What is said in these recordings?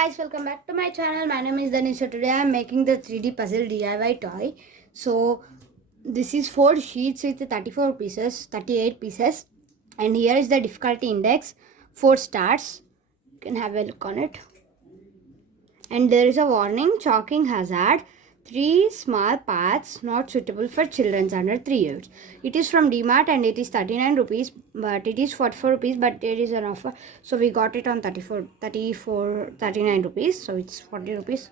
guys, welcome back to my channel. My name is Danish. So today I am making the 3D puzzle DIY toy. So this is 4 sheets with 34 pieces, 38 pieces, and here is the difficulty index, 4 stars. You can have a look on it. And there is a warning, chalking hazard. 3 small paths not suitable for children under 3 years. It is from DMart and it is 39 rupees, but it is 44 rupees, but there is an offer. So we got it on 39 rupees. So it's 40 rupees.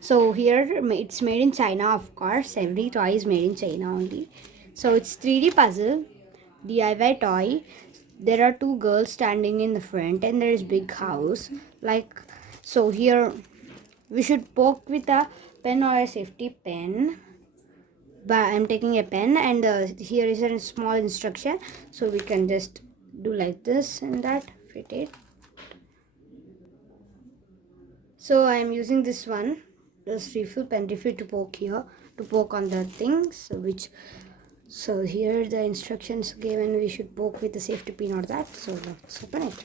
So here it's made in China, of course. Every toy is made in China only. So it's 3D puzzle, DIY toy. There are 2 girls standing in the front and there is big house. So here we should poke with a pen or a safety pen, but I'm taking a pen, and here is a small instruction, so we can just do like this and that, fit it. So I'm using this one, this pen refill, to poke here, to poke on the things, so here the instructions given, we should poke with the safety pin or that. So let's open it.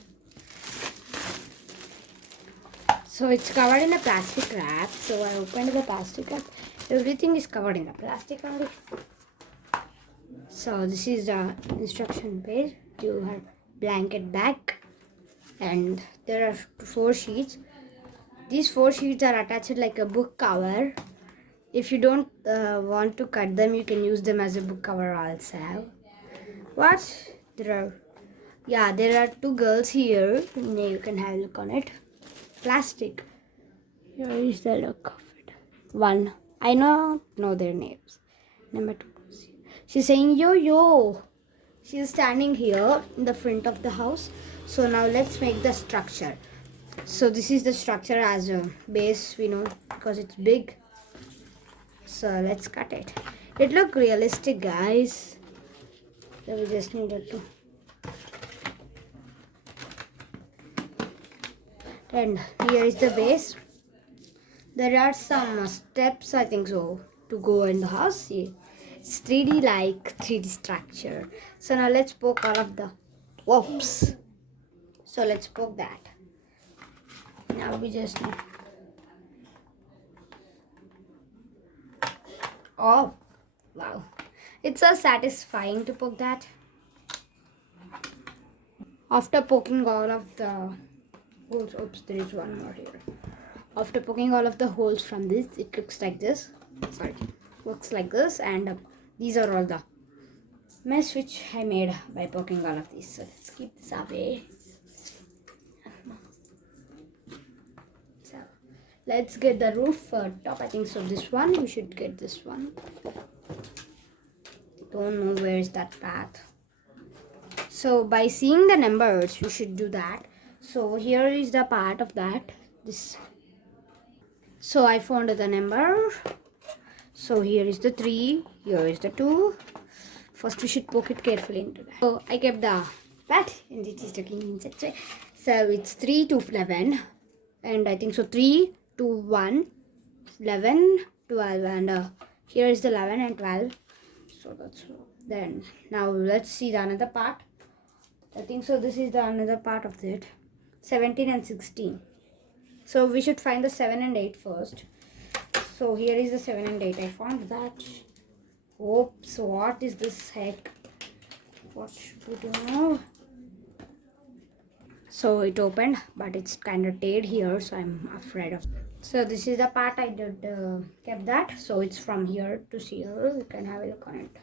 So it's covered in a plastic wrap. So I opened the plastic wrap. Everything is covered in the plastic only. So this is the instruction page. You have blanket back, and there are 4 sheets. These 4 sheets are attached like a book cover. If you don't want to cut them, you can use them as a book cover also. There are 2 girls here. You can have a look on it. Plastic. Here is the look of it. 1. I know their names. Number 2. She's saying yo. She's standing here in the front of the house. So now let's make the structure. So this is the structure as a base, we know, because it's big. So let's cut it. It looks realistic, guys. So we just needed to. And here is the base. There are some steps, I think so, to go in the house. See, it's 3D, like 3D structure. So now let's poke all of the whoops. So let's poke that. Now we just need. Oh, wow. It's so satisfying to poke that. After poking all of the holes, oops, there is one more here. After poking all of the holes from this, it looks like this. Looks like this, and these are all the mess which I made by poking all of these. So let's keep this away. So let's get the roof top. I think so. This one, we should get this one. Don't know where is that path. So by seeing the numbers, you should do that. So here is the part of that. So I found the number. So here is the 3. Here is the 2. First we should poke it carefully into that. So I kept the pat, and it is looking in such a way. So it's 3 to 11, and I think so 3 to 1, 11, 12, and here is the 11 and 12. So that's then. Now let's see the another part. I think so this is the another part of it. 17 and 16. So we should find the 7 and 8 first. So here is the 7 and 8. I found that. Oops, what is this heck? What should we do now? So it opened, but it's kind of teared here, so I'm afraid of. So this is the part I did kept that. So it's from here to here. You can have a look on it.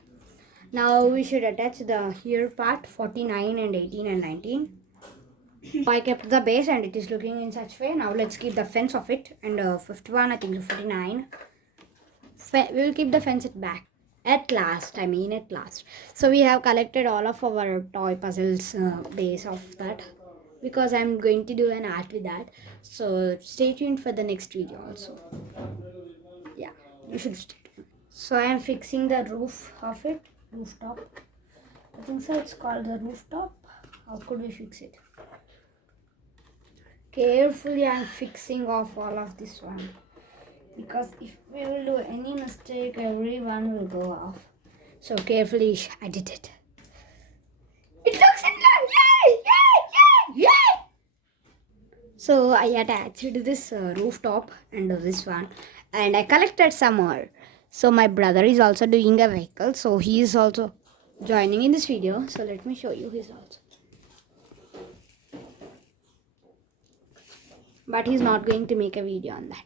Now we should attach the here part, 49 and 18 and 19. I kept the base and it is looking in such way. Now let's keep the fence of it, and 51, I think 49. We will keep the fence at back. At last. So we have collected all of our toy puzzles base of that, because I'm going to do an art with that. So stay tuned for the next video also. Yeah, you should stay tuned. So I am fixing the roof of it. Rooftop. I think so it's called the rooftop. How could we fix it? Carefully I'm fixing off all of this one, because if we will do any mistake, everyone will go off. So carefully I did it. It looks similar! Yay! So I attached this rooftop and this one, and I collected some more. So my brother is also doing a vehicle, so he is also joining in this video. So let me show you his also. But he's not going to make a video on that.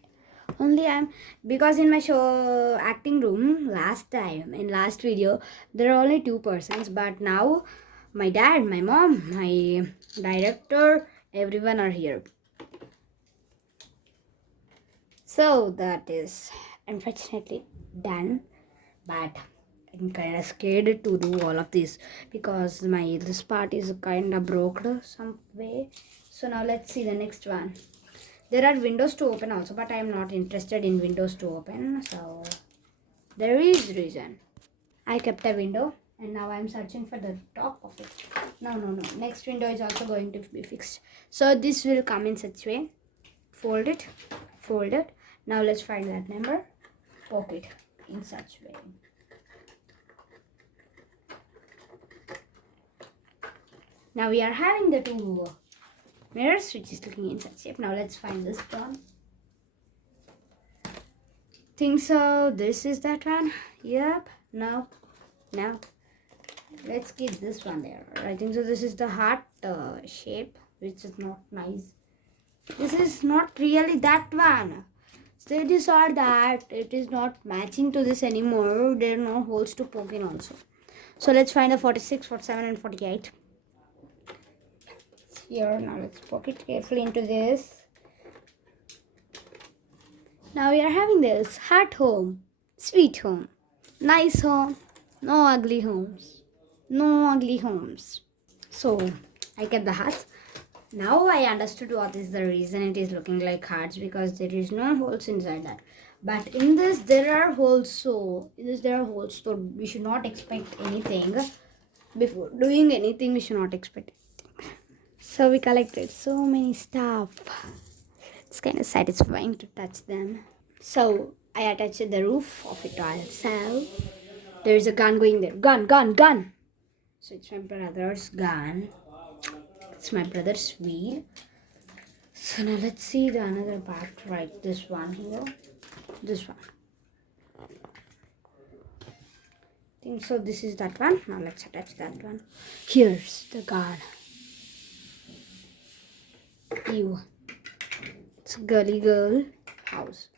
Only I'm, because in my show acting room last time in last video there are only 2 persons, but now my dad, my mom, my director, everyone are here. So that is unfortunately done, but I'm kind of scared to do all of this because this part is kind of broke some way. So now let's see the next one. There are windows to open also, but I am not interested in windows to open. So there is reason. I kept a window and now I am searching for the top of it. No. Next window is also going to be fixed. So this will come in such way. Fold it. Now let's find that number. Poke it in such way. Now we are having the 2 mirrors which is looking in such shape. Now let's find this one. Think so. This is that one. Yep. No. Let's keep this one there. I think so. This is the heart shape, which is not nice. This is not really that one. Studies are that it is not matching to this anymore. There are no holes to poke in also. So let's find the 46, 47 and 48. Here, now let's poke it carefully into this. Now we are having this heart home, sweet home, nice home, no ugly homes. So I kept the hearts. Now I understood what is the reason it is looking like hearts, because there is no holes inside that. But in this there are holes, so we should not expect anything. Before doing anything, we should not expect anything. So we collected so many stuff. It's kind of satisfying to touch them. So I attached the roof of it also. There is a gun going there. Gun. So it's my brother's gun. It's my brother's wheel. So now let's see the another part. Right, this one here. This one. I think so. This is that one. Now let's attach that one. Here's the gun. Ew. It's a girly girl house.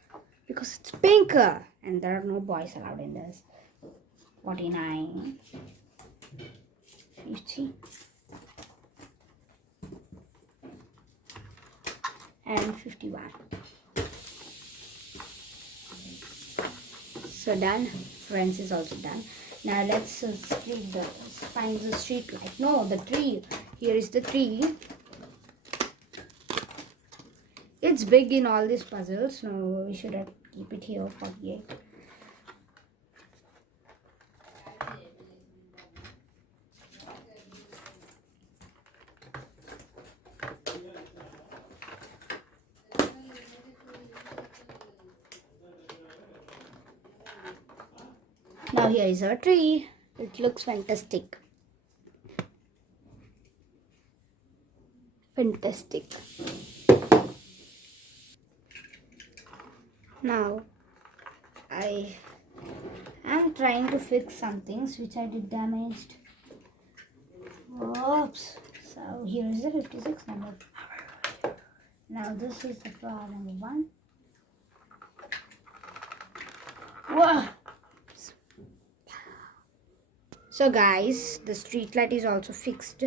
Because it's pink. And there are no boys allowed in this. 49. 50. And 51. So done. Friends is also done. Now let's find the street light. No, the tree. Here is the tree. It's big in all these puzzles. So we should keep it here. 48. Now here is our tree. It looks fantastic. Now I am trying to fix some things which I did damaged. Oops. So here is the 56 number. Now this is the number 1. Whoa. So guys, the street light is also fixed.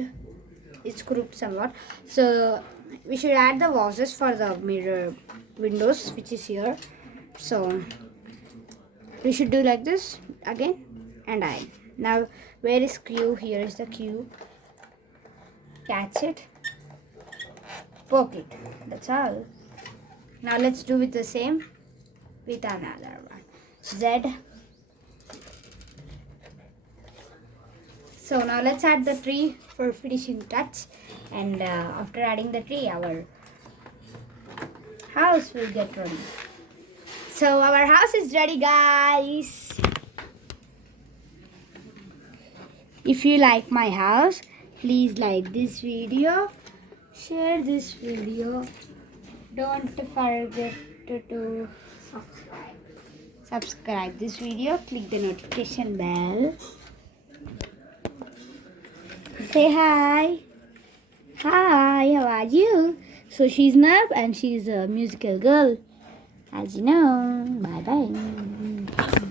It's crooked somewhat. So we should add the vases for the mirror windows, which is here. So we should do like this again and I. Now where is Q? Here is the Q. Catch it. Poke it. That's all. Now let's do with the same with another one. Z. So now let's add the tree for finishing touch, and after adding the tree, our house will get ready. So our house is ready, guys. If you like my house, please like this video, share this video, Don't forget to subscribe this video, click the notification bell. Say hi. Hi, how are you? So she's Nerve and she's a musical girl. As you know. Bye bye.